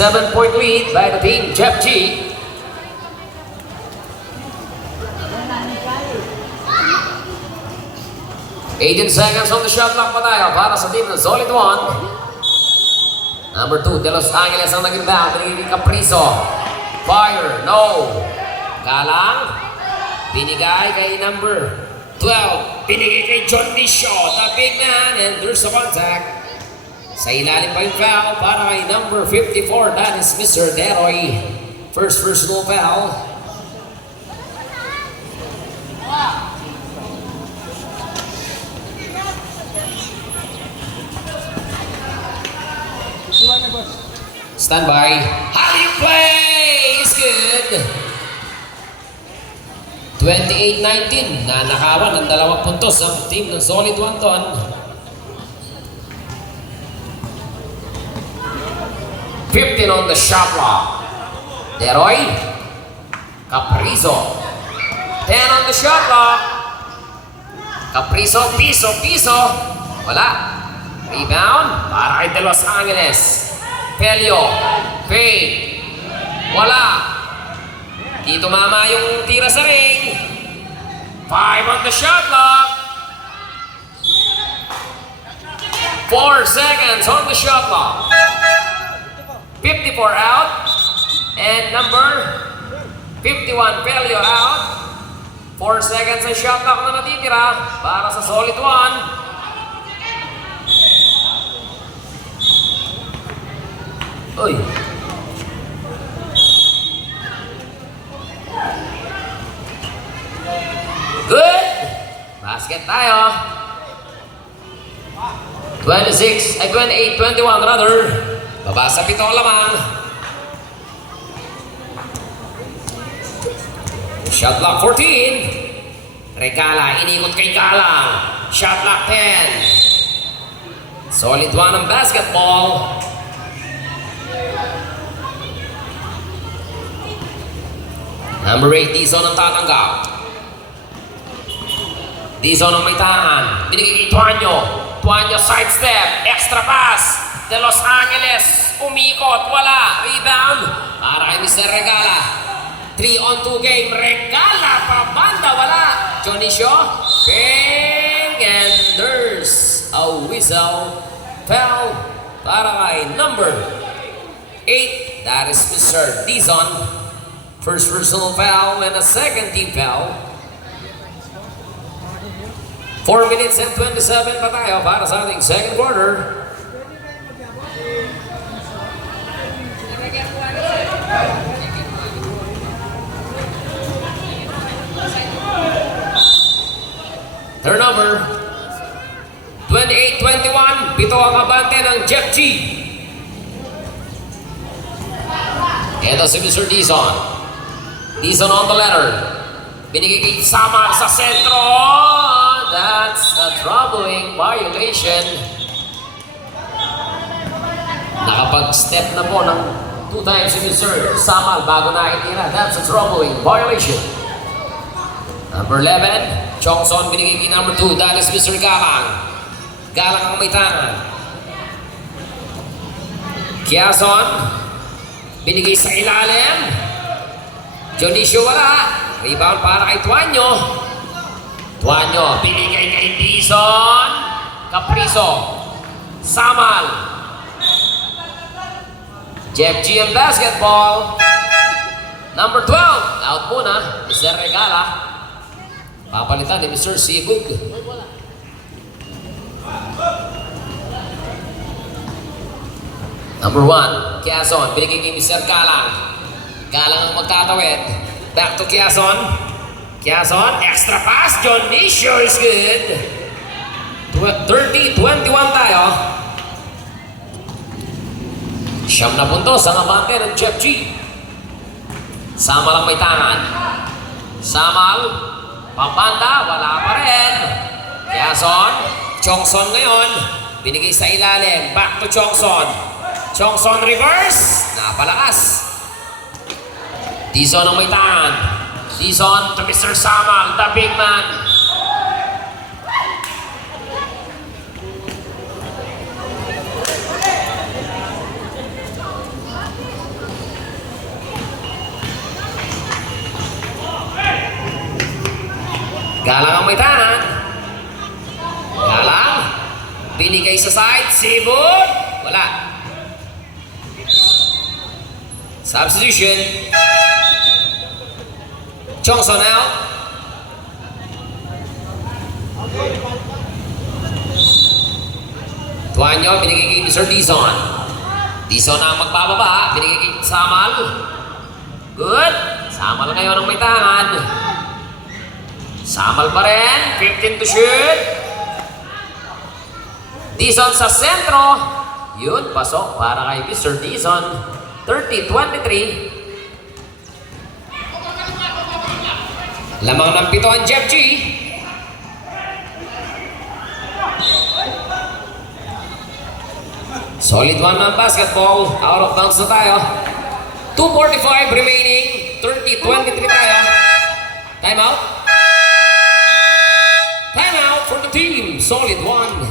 7-point lead by the team Jeff G. Eighteen seconds on the shot clock pa tayo para sa team ng Solid One. Number 2, De Los Angeles ang naging down. Pinigil Caprizo. Fire, no. Galang. Binigay kay number 12. Binigay kay John Nisho, the big man. And there's a contact. Sa ilalim pa yung foul para kay number 54. That is Mr. Deroy. First personal foul. Stand by. How do you play? Is good. 28-19. Nanakawan ng 2 puntos ang team ng Solid One Ton. 15 on the shot clock. Deroy. Caprizo. 10 on the shot clock. Caprizo, piso. Wala. Rebound para kay De Los Angeles. Pelio. Fade. Wala. Di tumama yung tira sa ring. 5 on the shot clock. 4 seconds on the shot clock. 54 out. And number 51, Pelio out. 4 seconds ang shot clock na natitira para sa Solid One. Uy. Good. Basket tayo. 28, 21 rather. Babasa 7 lamang. Shot clock 14. Regala, inikot kay Galang. Shot clock 10. Solid One ang basketball. Number 8, Dizon ang tatanggap. Dizon ang may tangan. Binigay kay Tuanyo. Tuanyo sidestep. Extra pass. De Los Angeles. Umikot. Wala. Rebound. Para kay Mr. Regala. 3-on-2 game. Regala. Pabanda. Wala. Jonicio. King. And there's a whistle. Foul. Para kay number 8. That is Mr. Dizon. First personal foul and a second team foul. 4 minutes and 27 pa tayo para sa ating second quarter. Turnover. 28-21. Pito ang abante ng Jeff G. Ito si Mr. Dizon. Dizon on the letter. Binigay kay Samar sa sentro. That's a troubling violation. Nakapag-step na po ng 2 times si Mr. Samar bago na itira. That's a troubling violation. Number 11, Chongson binigay kay number 2. That is Mr. Galang. Galang ang may tangan. Kiason binigay sa ilalim. Jonicio wala. Rebound para kay Tuanyo. Tuanyo, binigay kay Dizon. Caprizo. Samal. Jeff G ang basketball. Number 12. Out muna. Mr. Regala. Papalitan ni Mr. Sigug. Number 1. Kiason, binigay kay Mr. Galang. Galang ang magtatawid. Back to Kiason. Kiason, extra pass. Jonicio is good. 30-21 tayo. 9 na puntos ang abante ng Jeff G. Samal ang may tangan. Samal. Pabanda. Wala pa rin. Kiason. Chongson ngayon. Binigay sa ilalim. Back to Chongson. Chongson reverse. Napalakas. Dizon ang may tangan. Dizon to Mr. Samal, the big man. Galang ang may tanan. Galang. Binigay sa side. Sibot. Wala. Substitution. Johnson out. Tuanyo, binigay kay Mr. Dizon. Dizon ang magbababa. Binigay kay Samal. Good. Samal ngayon ang may tangan. Samal pa rin. 15 to shoot. Dizon sa sentro. Yun, pasok para kay Mr. Dizon. 30-23. Lamang ng pito ang Jeff G. Solid one ng basketball. Out of bounds na tayo. 2:45 remaining. 30-23 tayo. Time out. Time out for the team. Solid one.